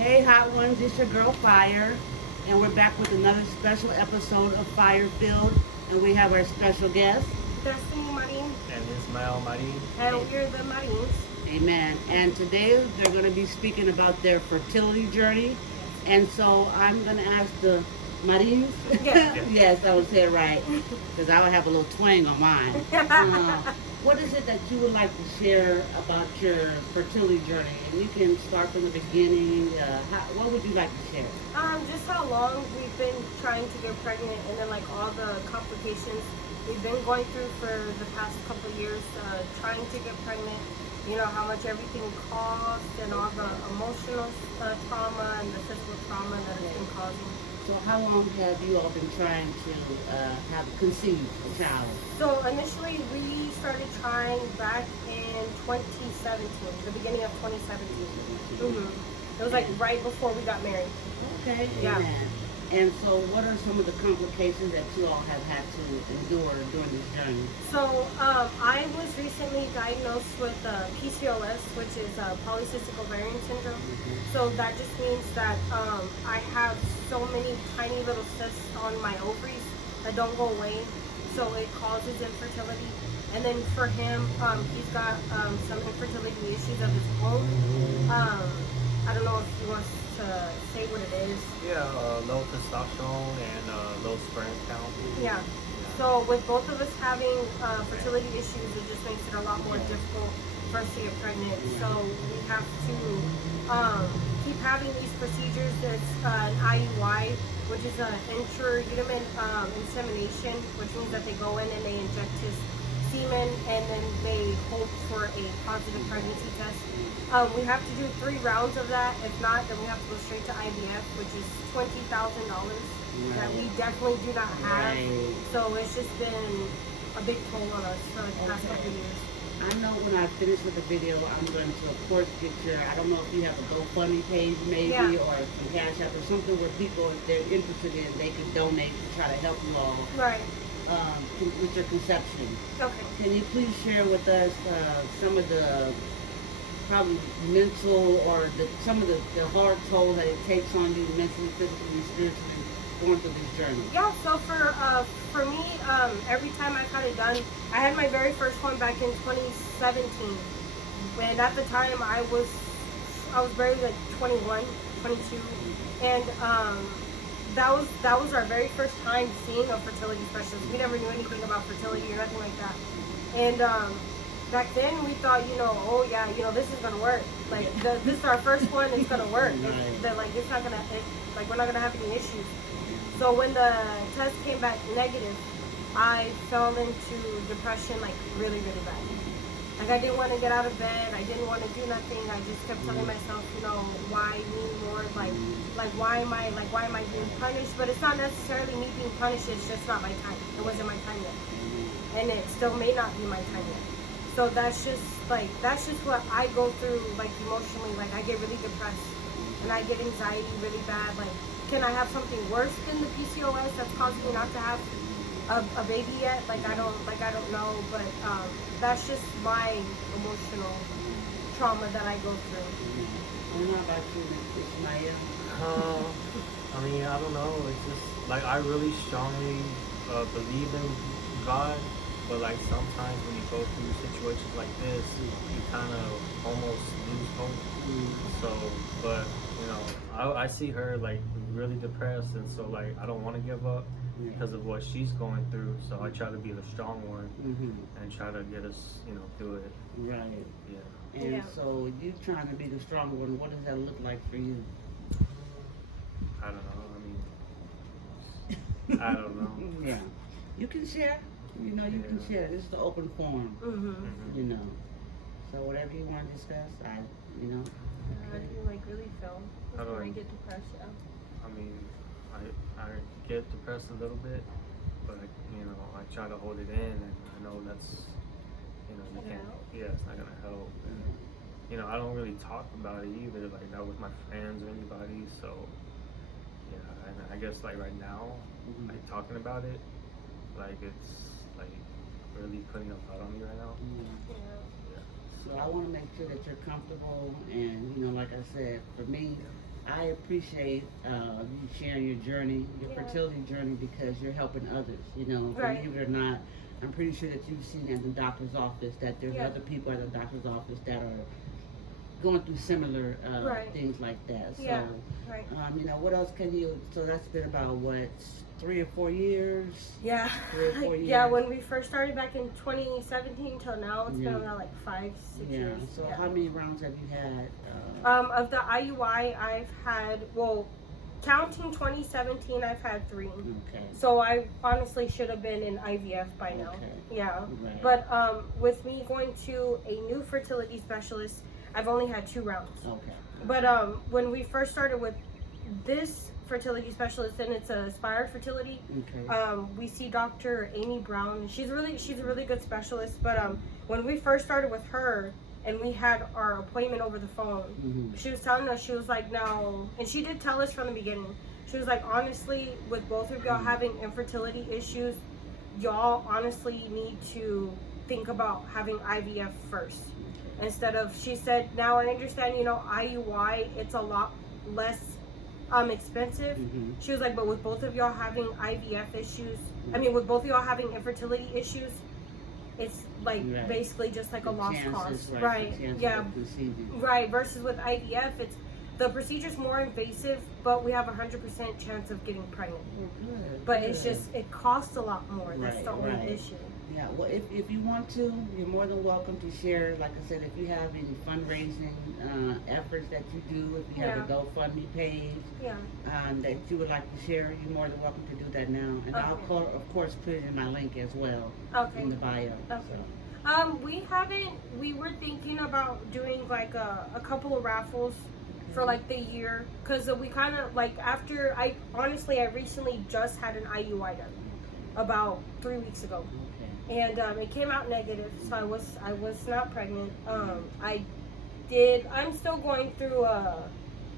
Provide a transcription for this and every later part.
Hey, hot ones, it's your girl Fire, and we're back with another special episode of Fire Field, and we have our special guest. Destiny Marin, And Ismael Marin. and we're the Marines. Amen. And today they're going to be speaking about their fertility journey, and so I'm going to ask the Marines. Yeah. Yes, I would say it right, because I would have a little twang on mine. What is it that you would like to share about your fertility journey? And you can start from the beginning. What would you like to share? Just how long we've been trying to get pregnant, and then like all the complications we've been going through for the past couple of years, trying to get pregnant. You know how much everything costs, and all the emotional trauma and the physical trauma that it's been causing. So how long have you all been trying to have conceived a child? So initially we started trying back in 2017, the beginning of 2017. It was like right before we got married. Okay, Yeah. amen. And so what are some of the complications that you all have had to endure during this journey? So I was recently diagnosed with PCOS, which is polycystic ovarian syndrome. So that just means that I have so many tiny little cysts on my ovaries that don't go away. So it causes infertility. And then for him, he's got some infertility issues of his own. I don't know if he wants to say what it is. Yeah, low testosterone and low sperm count. Yeah. So with both of us having fertility issues, it just makes it a lot more difficult for us to get pregnant. So we have to keep having these procedures. There's an IUI, which is an intrauterine insemination, which means that they go in and they inject his semen, and then they hope for a positive pregnancy test. We have to do 3 rounds of that. If not, then we have to go straight to IVF, which is $20,000 that we definitely do not have. Right. So it's just been a big toll on us for like the past couple of years. I know when I finish with the video, I'm going to, of course, get your, I don't know if you have a GoFundMe page maybe, Yeah. or some Cash App or something where people, if they're interested in, they can donate to try to help you all Right. with your conception. Okay. Can you please share with us some of the probably mental or some of the hard toll that it takes on you mentally, physically, spiritually, going through this journey? Yeah, so for me, every time I've had it done, I had my very first one back in 2017. And at the time I was barely like 21, 22. And that was our very first time seeing a fertility specialist. We never knew anything about fertility or nothing like that. And back then we thought, oh yeah, this is gonna work. Like this is our first one, it's gonna work. It's not gonna, we're not gonna have any issues. So when the test came back negative, I fell into depression like really, really bad. Like I didn't want to get out of bed. I didn't want to do nothing. I just kept telling myself, why me more? Like why am I being punished? But it's not necessarily me being punished. It's just not my time. It wasn't my time yet, and it still may not be my time yet. So that's just what I go through, like emotionally. Like I get really depressed, and I get anxiety really bad. Like, can I have something worse than the PCOS that's causing me not to have a baby yet? Like I don't know, but that's just my emotional trauma that I go through. I'm not about you, Ismael. I mean, I don't know. It's just like I really strongly believe in God, but like sometimes when you go through situations like this, you kind of almost lose hope. So, but I see her like really depressed, and so like I don't want to give up because of what she's going through. So I try to be the strong one and try to get us, through it. Right. Yeah. And Yeah. so you trying to be the strong one. What does that look like for you? I don't know. I mean, I don't know. Yeah. You can share. You can share. This is the open forum. So whatever you want to discuss, How do you like really feel How do when I- I get depressed? Yeah. I mean, I get depressed a little bit, but I try to hold it in, and I know that's, you Not gonna can't. help. Yeah, it's not gonna help. And, I don't really talk about it either, like not with my friends or anybody. So, yeah, and I guess like right now, like talking about it, like it's like really putting a lot on me right now. Yeah. So I want to make sure that you're comfortable, and like I said, for me, I appreciate you sharing your journey, your Yeah. fertility journey, because you're helping others. You know, Right. believe it or not, I'm pretty sure that you've seen at the doctor's office that there's Yeah. other people at the doctor's office that are going through similar Right. things like that. So, Yeah. Right. you know, what else can you? So that's been about what, 3 or 4 years? Yeah. 3 or 4 Yeah, years. when we first started back in 2017 till now, it's Yeah. been about like 5-6 Yeah. years. So Yeah. how many rounds have you had? Of the IUI, I've had, well, counting 2017, I've had 3. Okay. So I honestly should have been in IVF by now. Okay. Yeah. Right. But with me going to a new fertility specialist, I've only had 2 rounds. Okay. But when we first started with this fertility specialist, and it's a Aspired Fertility, Okay. we see Dr. Amy Brown. She's a really good specialist. But when we first started with her, and we had our appointment over the phone, Mhm. she was telling us, she was like, no, and she did tell us from the beginning, she was like, honestly, with both of y'all having infertility issues, y'all honestly need to think about having IVF first. Instead of, she said, now I understand, you know, IUI, it's a lot less expensive. Mhm. She was like, but with both of y'all having IVF issues, I mean, with both of y'all having infertility issues, it's like Right. basically just like The a lost chances, cause. right? Right. The chances Yeah. of conceiving. Right. Versus with IVF, it's the procedure's more invasive, but we have 100% chance of getting pregnant. Oh, good. But it's good. just, it costs a lot more. That's Right, the only right. issue. Yeah, well, if you want to, you're more than welcome to share. Like I said, if you have any fundraising efforts that you do, if you have a GoFundMe page Yeah. that you would like to share, you're more than welcome to do that now. And I'll, Okay. of course, put it in my link as well Okay. in the bio. Okay. So. We were thinking about doing like a couple of raffles for like the year, because we kind of like, after I recently just had an IUI done about 3 weeks ago, Okay. and it came out negative, so I was not pregnant. I'm still going through a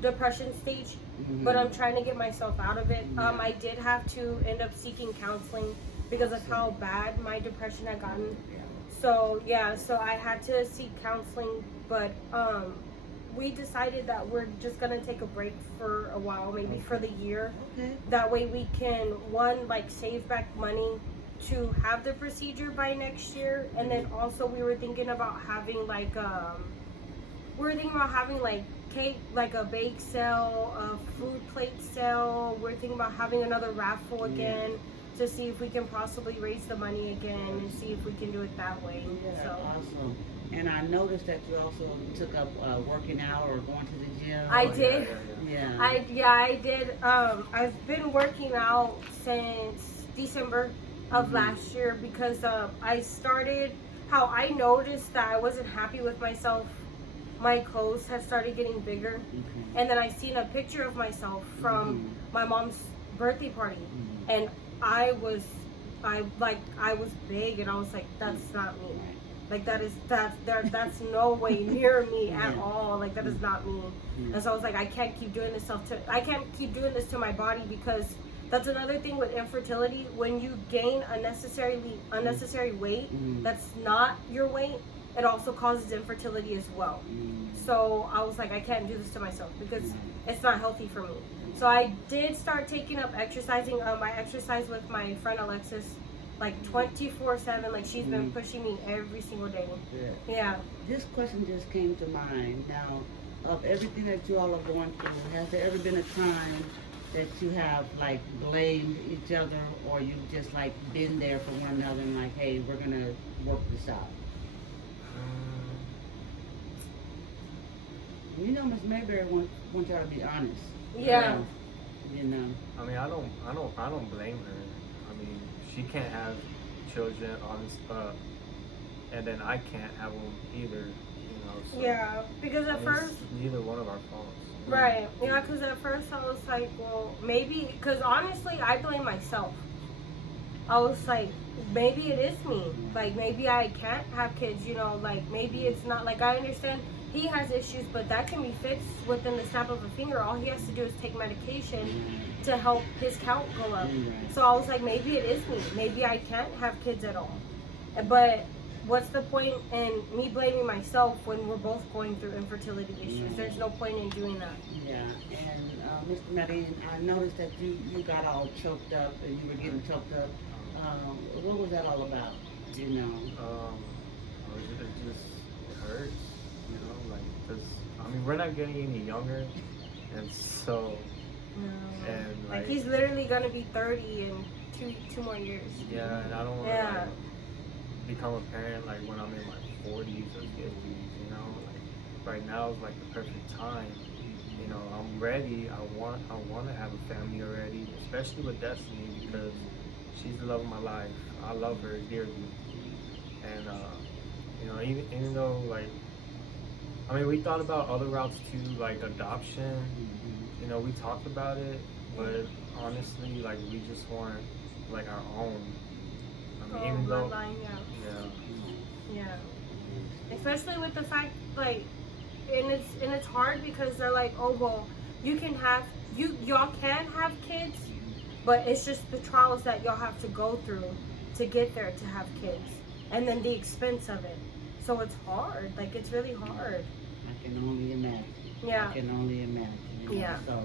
depression stage, Mhm. but I'm trying to get myself out of it. Yeah. I did have to end up seeking counseling because of how bad my depression had gotten. Yeah. So yeah, so I had to seek counseling, but we decided that we're just gonna take a break for a while, maybe for the year. Okay. That way we can, one, like, save back money to have the procedure by next year, and then also we were thinking about having like cake, like a bake sale, a food plate sale. We're thinking about having another raffle again to see if we can possibly raise the money again and see if we can do it that way. Yeah, So awesome. And I noticed that you also took up working out or going to the gym. I Oh, did. Yeah. I did. I've been working out since December of last year because I started. How I noticed that I wasn't happy with myself. My clothes had started getting bigger, Okay. and then I seen a picture of myself from my mom's birthday party, and I was big, and I was like, that's not me. Like that's no way near me at all. Like that is not me. And so I was like, I can't keep doing this to my body, because that's another thing with infertility. When you gain unnecessary weight that's not your weight, it also causes infertility as well. So I was like, I can't do this to myself because it's not healthy for me. So I did start taking up exercising. I exercise with my friend Alexis, like 24/7. Like she's been pushing me every single day. Yeah. This question just came to mind. Now, of everything that you all are going through, has there ever been a time that you have like blamed each other, or you've just like been there for one another and like, hey, we're gonna work this out? You know, Miss Mayberry wants y'all to be honest. Yeah. You know. I mean, I don't blame her. I mean, she can't have children and then I can't have them either. You know. So, Yeah, because at first. it's neither one of our faults. Right. Yeah, because at first I was like, well, maybe, because honestly, I blame myself. I was like, maybe it is me. Like, maybe I can't have kids, you know, like, maybe it's not, like, I understand he has issues, but that can be fixed within the snap of a finger. All he has to do is take medication to help his count go up. So I was like, maybe it is me. Maybe I can't have kids at all. But what's the point in me blaming myself when we're both going through infertility issues? There's no point in doing that. Yeah, and Mr. Medellin, I noticed that you got all choked up and you were getting choked up. What was that all about? You know? It hurts, you know, like, because, I mean, we're not getting any younger, and so, No. and Like he's literally gonna be 30 in two more years. yeah, and I don't want to, like, become a parent, like, when I'm in my 40s or 50s, you know, like, right now is, like, the perfect time, you know, I'm ready, I want to have a family already, especially with Destiny, because she's the love of my life, I love her dearly, and, you know, even though, like, I mean, we thought about other routes too, like adoption. You know, we talked about it, but honestly, like, we just want, like, our own. I mean, even though, bloodline, yeah, yeah. Especially with the fact, like, and it's hard because they're like, oh well, y'all can have kids, but it's just the trials that y'all have to go through to get there to have kids, and then the expense of it. So it's hard. Like, it's really hard. I can only imagine. Yeah. I can only imagine. You know? Yeah. So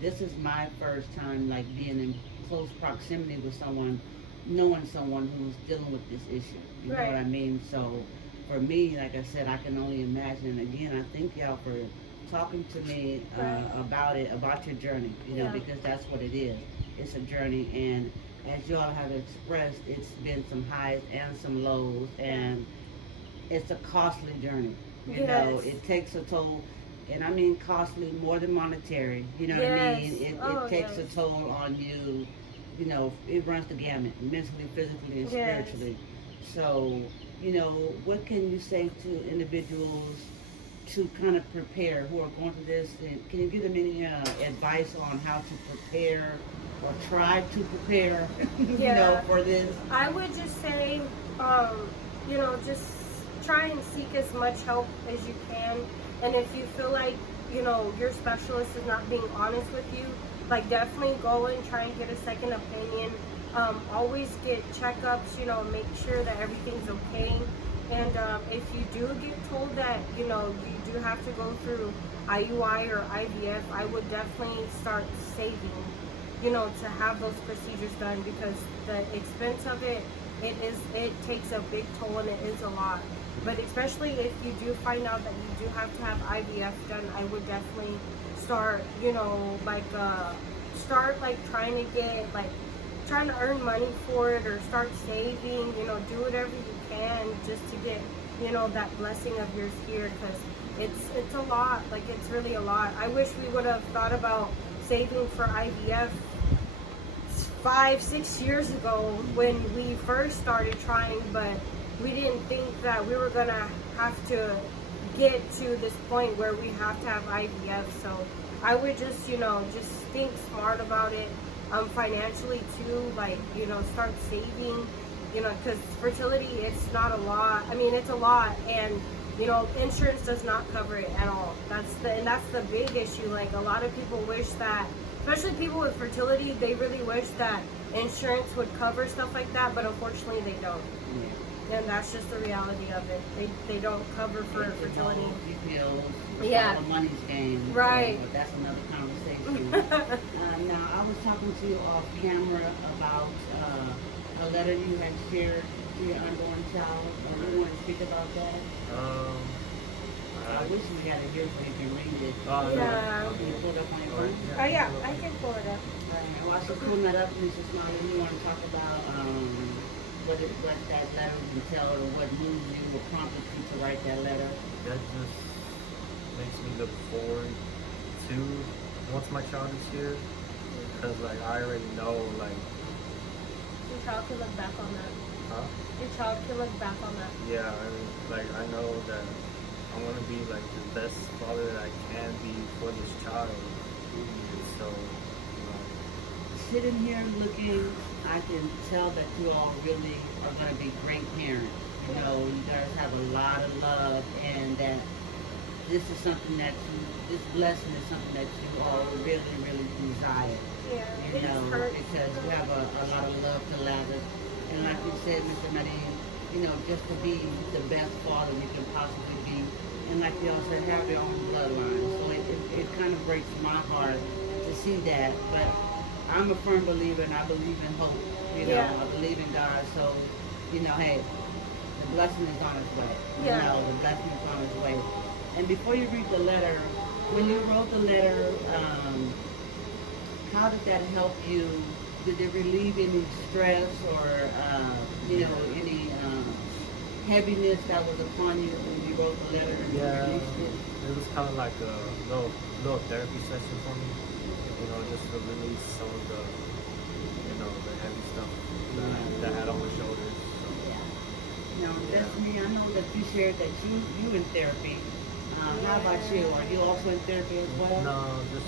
this is my first time, like, being in close proximity with someone, knowing someone who's dealing with this issue. You know what I mean? So for me, like I said, I can only imagine. And again, I thank y'all for talking to me about it, about your journey. You know, because that's what it is. It's a journey, and as y'all have expressed, it's been some highs and some lows, and it's a costly journey. You know, it takes a toll, and I mean costly more than monetary. You know what I mean? It takes a toll on you. You know, it runs the gamut, mentally, physically, and spiritually. So, you know, what can you say to individuals to kind of prepare who are going through this? And can you give them any advice on how to prepare or try to prepare, you know, for this? I would just say, you know, just try and seek as much help as you can. And if you feel like, you know, your specialist is not being honest with you, like, definitely go and try and get a second opinion. Always get checkups, you know, make sure that everything's okay. And if you do get told that, you know, you do have to go through IUI or IVF, I would definitely start saving, you know, to have those procedures done, because the expense of it, it takes a big toll, and it is a lot. But especially if you do find out that you do have to have IVF done, I would definitely start, you know, like, start, like, trying to earn money for it, or start saving, you know, do whatever you can just to get, you know, that blessing of yours here, because it's a lot. Like, it's really a lot. I wish we would have thought about saving for IVF 5-6 years ago when we first started trying, but we didn't think that we were gonna have to get to this point where we have to have IVF. So I would just, you know, just think smart about it, financially too, like, you know, start saving, you know, because fertility, it's not a lot. I mean, it's a lot, and, you know, insurance does not cover it at all. That's the big issue. Like, a lot of people wish that, especially people with fertility, they really wish that insurance would cover stuff like that, but unfortunately they don't. And that's just the reality of it. They don't cover for fertility. All the money's gained. Right. But that's another conversation. Now, I was talking to you off camera about a letter you had shared to your unborn child. Do you want to speak about that? I wish we had it here so you can read it. Yeah. Can you pull it up on your phone? Oh yeah, I can pull it up. While she's pulling that up, Mrs. Smiley, you want to talk about what that letter entailed, or what moved you or prompted you to write that letter? That just makes me look forward to once my child is here, because, like, I already know, like, Your child can look back on that. huh? Your child can look back on that. Yeah, I mean, like, I know that I want to be, like, the best father that I can be for this child. So, you know. Sitting here looking, I can tell that you all really are going to be great parents. You know, you guys have a lot of love, and that this is something that this blessing is something that you all really, really desire. Yeah, You know, because you have a lot of love to lavish. And like you said, Mr. Medellin, just to be the best father you can possibly be. And like y'all said, have your own bloodline. So it kind of breaks my heart to see that. But I'm a firm believer and I believe in hope. Yeah. I believe in God. So, hey, the blessing is on its way. Yeah. The blessing is on its way. And before you read the letter, when you wrote the letter, how did that help you? Did it relieve any stress or any heaviness that was upon you when you wrote the letter and Yeah, you released it? it was kind of like a little therapy session for me. Just to release some of the heavy stuff that I had on my shoulders. So, Now, Destiny, I know that you shared that you in therapy. How about you? Are you also in therapy as well? no, just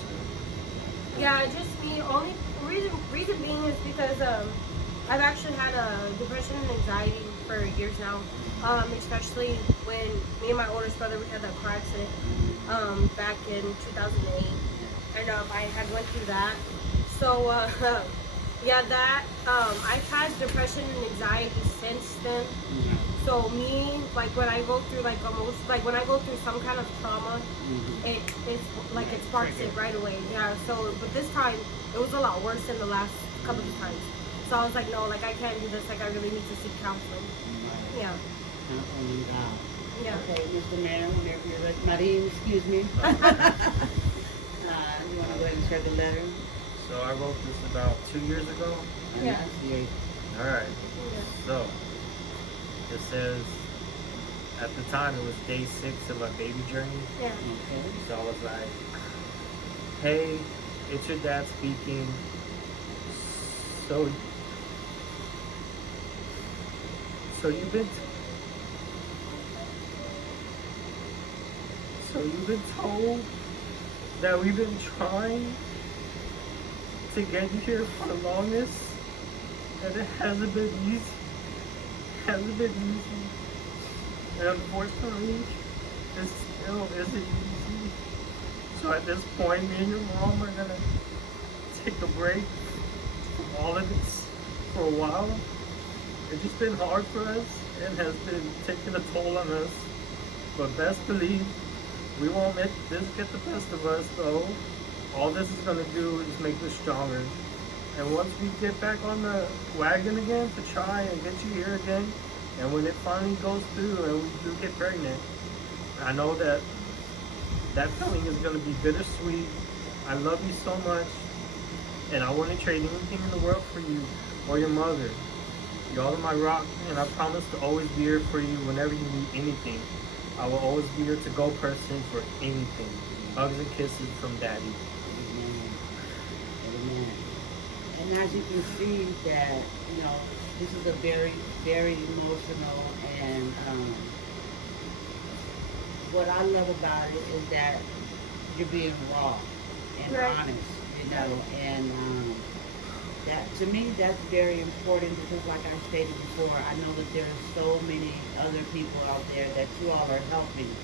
Yeah, just me. Only reason being is because I've actually had depression and anxiety for years now. Especially when me and my oldest brother we had that car accident back in 2008, and I had went through that. So yeah, that I've had depression and anxiety since then. So me, like when I go through when I go through some kind of trauma, it's like it sparks it right away. Yeah. So but this time it was a lot worse than the last couple of times. So I was like, no, like I can't do this. Like I really need to seek counseling. Yeah. Yeah. Okay, Mr. Mayor, whenever you're ready. Marine, excuse me. You want to go ahead and share the letter? So I wrote this about 2 years ago. Yeah. All right. So it says, at the time it was day 6 of my baby journey. Yeah. Okay. So I was like, hey, it's your dad speaking. So you've been told that we've been trying to get you here for the longest, and it hasn't been easy. And unfortunately, it still isn't easy. So at this point, me and your mom are gonna take a break from all of this for a while. It's just been hard for us and has been taking a toll on us. But best believe we won't let this get the best of us, though. All this is gonna do is make us stronger. And once we get back on the wagon again to try and get you here again, and when it finally goes through and we do get pregnant, I know that feeling is gonna be bittersweet. I love you so much, and I wouldn't trade anything in the world for you or your mother. Y'all are my rock, and I promise to always be here for you whenever you need anything. I will always be your to-go person for anything. Hugs and kisses from Daddy. Amen. And as you can see that, this is a very, very emotional and what I love about it is that you're being raw and honest, and that to me that's very important because like I stated before, I know that there are so many other people out there that you all are helping,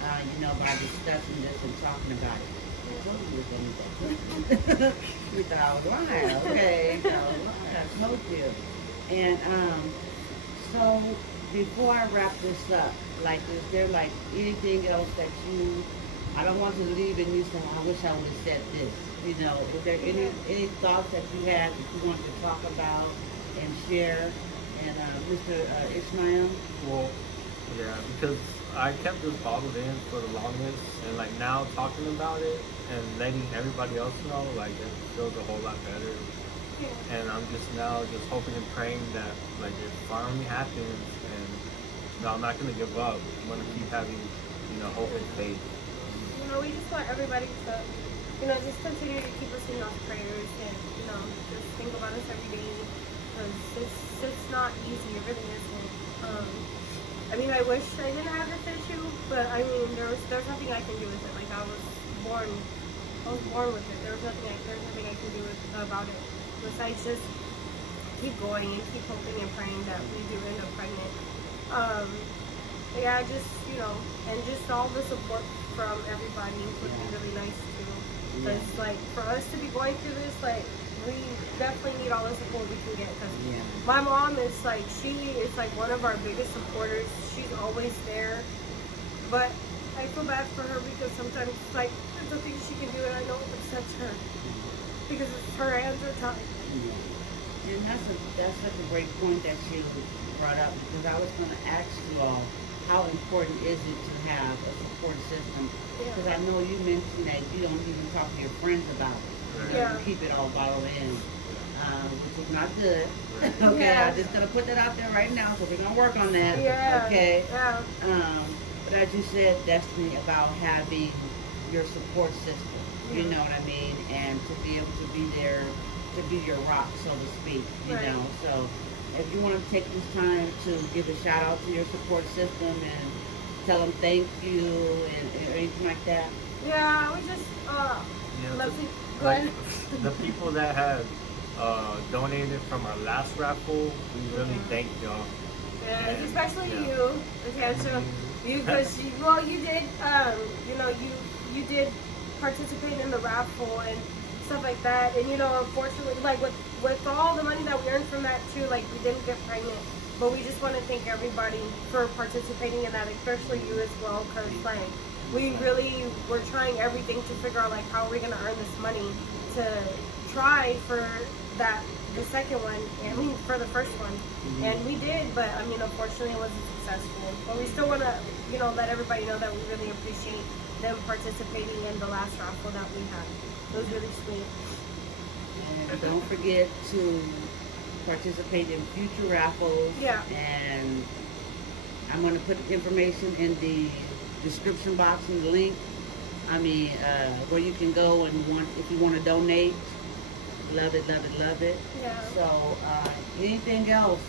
by discussing this and talking about it. You thought I was lying, okay? I told you. And so before I wrap this up, is there anything else that I don't want to leave and you say, I wish I would have said this. Was there any thoughts that you had that you wanted to talk about and share? And Mr. Ishmael? Well, yeah, because I kept this bottled in for the longest, and now talking about it and letting everybody else know, it feels a whole lot better. Yeah. And I'm just now hoping and praying that it finally happens, and I'm not gonna give up. I'm gonna keep having hope and faith. We just want everybody to just continue to keep us in your prayers, and just think about us every day, because it's not easy. It really isn't. I wish I didn't have this issue, but there's nothing I can do with it. I was born with it. There's nothing I can do about it besides just keep going and keep hoping and praying that we do end up pregnant. And just all the support from everybody would be really nice too. Because like for us to be going through this, like we definitely need all the support we can get. Because my mom is like, she is like one of our biggest supporters. She's always there. But I feel bad for her because sometimes like there's nothing she can do, and I know it upsets her because it's her hands are tied. And that's such a great point that you brought up, because I was going to ask you all, how important is it to have a support system? Because I know you mentioned that you don't even talk to your friends about it. You keep it all bottled in, which is not good. Okay, I'm just going to put that out there right now, so we're going to work on that. Okay. But as you said, Destiny, about having your support system, you know what I mean, and to be able to be there, to be your rock, so to speak, you know. So if you want to take this time to give a shout out to your support system and tell them thank you and anything like that. Yeah, we just love to go ahead. The people that have donated from our last raffle, we really thank y'all. Yeah, especially you, okay, so you, because you did, you know, you did participate in the raffle and stuff like that, and you know, unfortunately, like with all the money that we earned from that too, like we didn't get pregnant, but we just want to thank everybody for participating in that, especially you as well, because like we really were trying everything to figure out like how are we going to earn this money to try for that, the second one, and I mean for the first one, and we did, but I mean unfortunately it wasn't successful, but we still want to, you know, let everybody know that we really appreciate them participating in the last raffle that we had. It was really sweet. And don't forget to participate in future raffles. Yeah. And I'm going to put information in the description box and the link. I mean, where you can go and if you want to donate. Love it, love it, love it. Yeah. So, anything else?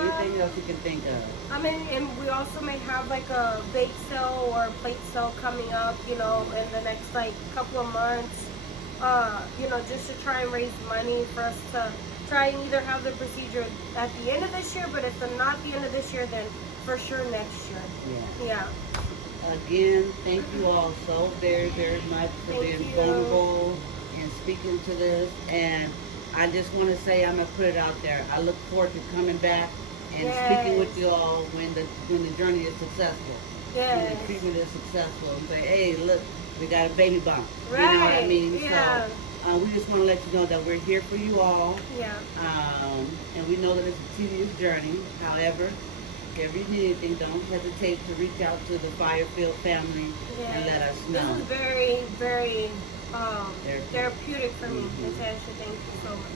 Anything else you can think of? I mean, and we also may have like a bake sale or a plate sale coming up, you know, in the next like couple of months. You know, just to try and raise money for us to try and either have the procedure at the end of this year, but if not the end of this year, then for sure next year. Yeah. Again, thank you all so very, very much for being vulnerable and speaking to this. And I just want to say, I'm gonna put it out there, I look forward to coming back and speaking with you all when the journey is successful. When the treatment is successful, and say, hey, look, we got a baby bump. You know what I mean? So we just want to let you know that we're here for you all. And we know that it's a tedious journey. However, if you need anything, don't hesitate to reach out to the Firefield family and let us know. This is very, very therapeutic for me, Natasha. Thank you so much.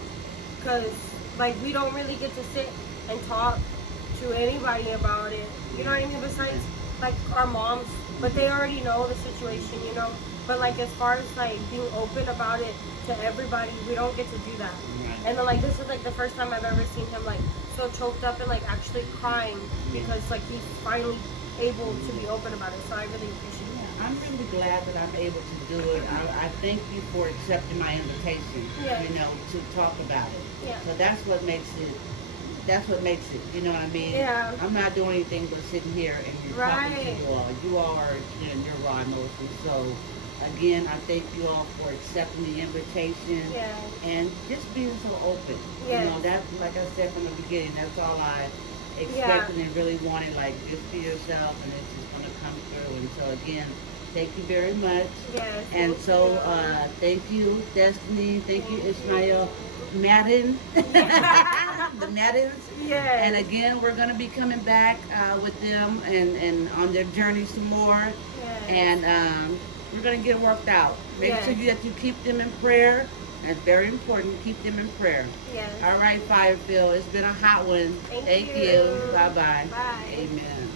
Because, like, we don't really get to sit and talk to anybody about it. You know what I mean? Besides, like, our moms. But they already know the situation, you know? But, like, as far as, like, being open about it to everybody, we don't get to do that. And then, like, this is, like, the first time I've ever seen him, like, so choked up and, like, actually crying because, like, he's finally able to be open about it. So I really appreciate it. I'm really glad that I'm able to do it. I thank you for accepting my invitation, you know, to talk about it. So that's what makes it, you know what I mean? I'm not doing anything but sitting here and talking to you all. You all are in your raw emotions. So, again, I thank you all for accepting the invitation and just being so open. You know, that's, like I said from the beginning, that's all I expected and really wanted, like, just be yourself, and it's just going to come through. And so, again, thank you very much. And so, thank you, Destiny. Thank you, Ishmael Madden. The Maddens. And again, we're going to be coming back with them and on their journey some more. And we're going to get it worked out. Make sure that you keep them in prayer. That's very important. Keep them in prayer. All right, Firefield. It's been a hot one. Thank you. Bye-bye. Bye. Amen.